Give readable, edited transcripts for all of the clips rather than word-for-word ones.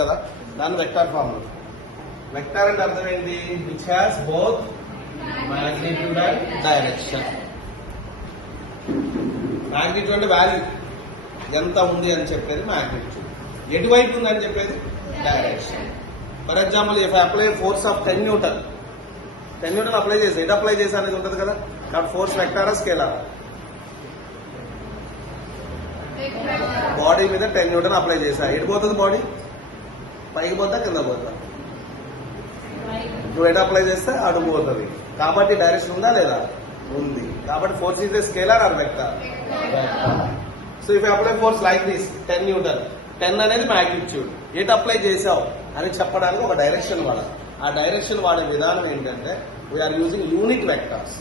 కదా, దాన్ని vector form. Vector అంటే అర్థం ఏంటి? Which has both magnitude and direction. Magnitude అంటే వాల్యూ, ఎంత ఉంది అని చెప్పేది మ్యాగ్నిట్యూడ్. ఎటువైపు ఉంది అని చెప్పేది direction. For example if I apply force of 10 Newton, 10 Newton apply చేసి ఎటు అప్లై చేసి అనేది ఉంటుంది కదా. కాబట్టి ఫోర్స్ వెక్టారా స్కేలారా? బాడీ మీద 10 Newton అప్లై చేశా, ఎటు పోతుంది బాడీ? పైకి పోతా కింద పోతా? నువ్వు ఎటు అప్లై చేస్తే అటు పోతుంది. కాబట్టి డైరెక్షన్ ఉందా లేదా? ఉంది. కాబట్టి force is the scalar or vector? So if apply force like this 10 Newton, 10 అనేది మ్యాగ్నిట్యూడ్. ఎటు అప్లై చేసావు అని చెప్పడానికి ఒక డైరెక్షన్ వాడాలి. ఆ డైరెక్షన్ వాడే విధానం ఏంటంటే we are using unit vectors.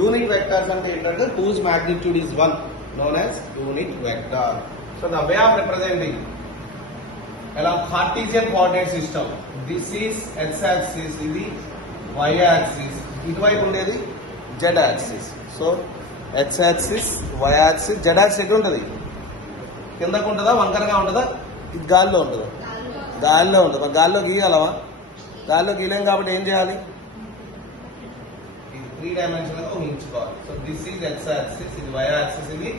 Unit vectors అంటే ఏంటంటే whose magnitude is 1 known as unit vector. So the way of representing along Cartesian coordinate system, this is x-axis, ఇది y-axis, ఇటువైపు ఉండేది z-axis. So x-axis, y-axis, z-axis ఎటు ఉంటుంది? కిందకు ఉంటుందా, వంకరగా ఉంటుందా? ఇది గాల్లో ఉంటుందా? గాల్లో ఉంటుంది. మరి గాల్లో గీయాలవా? గాల్లో గీయలేం కాబట్టి ఏం చేయాలి? 3 dimensional గా ఊహించుకోవాలి. సో దిస్ ఈజ్ x-axis, ఇది y-axis, ఇది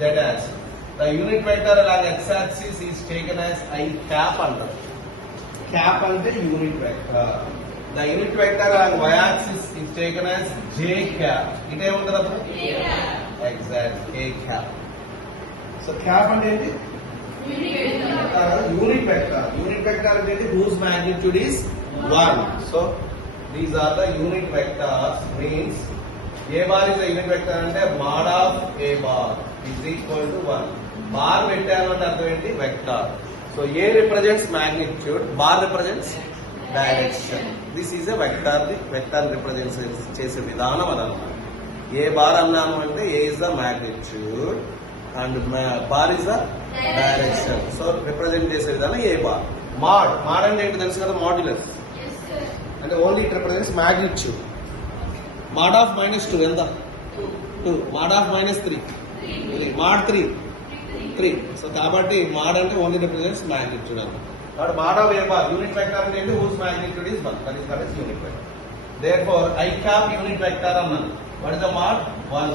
z-axis. The unit vector along x-axis is taken as I cap అంటారు. Cap అంటే unit vector. The unit vector along y-axis is taken as j cap. ఇదే ఉంటుంది అప్పుడు exact k cap. So cap అంటే ఏంటి? Unit vector. Unit vector అంటే whose magnitude is 1. So these are the unit vectors. Means a bar is the unit vector అంటే mod of a bar is equal to 1. బార్ పెట్టాను అంటే అర్థం ఏంటి? Vector. So A represents magnitude, bar represents direction. This is a vector. The vector represent చేసే విధానం అదనమాట. ఏ బార్ అన్నాను అంటే A is the magnitude and bar is the direction. So represent చేసే విధానం ఏ బార్. మాడ్, మాడ్ అంటే ఏంటి తెలుసు కదా? మాడ్యులస్ అంటే only it represents magnitude. Mod of -2 ఎంత? 2. Mod of -3 mod 3 3. సో కాబట్టి మాడ్ అంటే ఓన్లీ రిప్రజెంట్స్ మ్యాగ్నిట్యూడ్ అన్నమాట. కాబట్టి mod of A bar unit vector అంటే ఏంటి? whose magnitude is 1. That is called as unit vector. Therefore I cap unit vector అన్నాను. What is the mod? 1.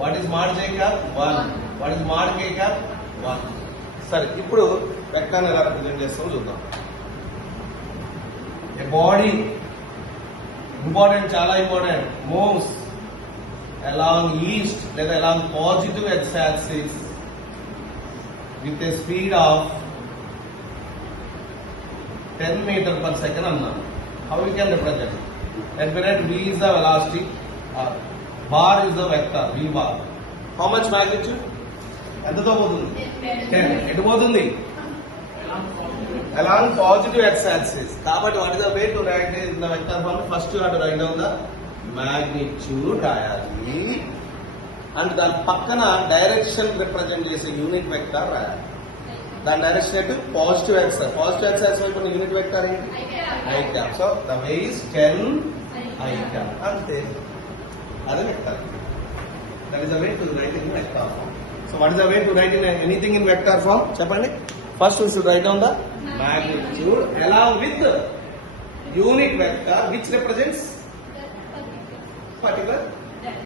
What is mod j cap? 1. What is mod k cap? 1. సరే, ఇప్పుడు వెక్టర్ ఎలా రిప్రజెంట్ చేస్తామో చూద్దాం. ఏ body important, చాలా important, moves along east లేదా along positive x-axis with a speed of 10 meters per second అన్నాను. How we can represent? At minute v is the velocity, bar is the vector, v bar. How much magnitude? ఎంతతో పోతుంది? 10. ఎటు పోతుంది? along positive x-axis. కాబట్టి what is the way to write in the vector form? First you have to write down the magnitude రాయాలి, and దాని పక్కన direction represent చేసే unit vector రాయాలి. దాని డైరెక్షన్ ఏంటి? Positive X. పాజిటివ్ ఎక్స్ వైపు unit vector ఏంటి? I cap. So the way is 10 I cap. అంతే, అదే vector. That is the way to write in vector form. So what is the way to write in anything in vector form? చెప్పండి. First we should write down the magnitude along with unit vector which represents particular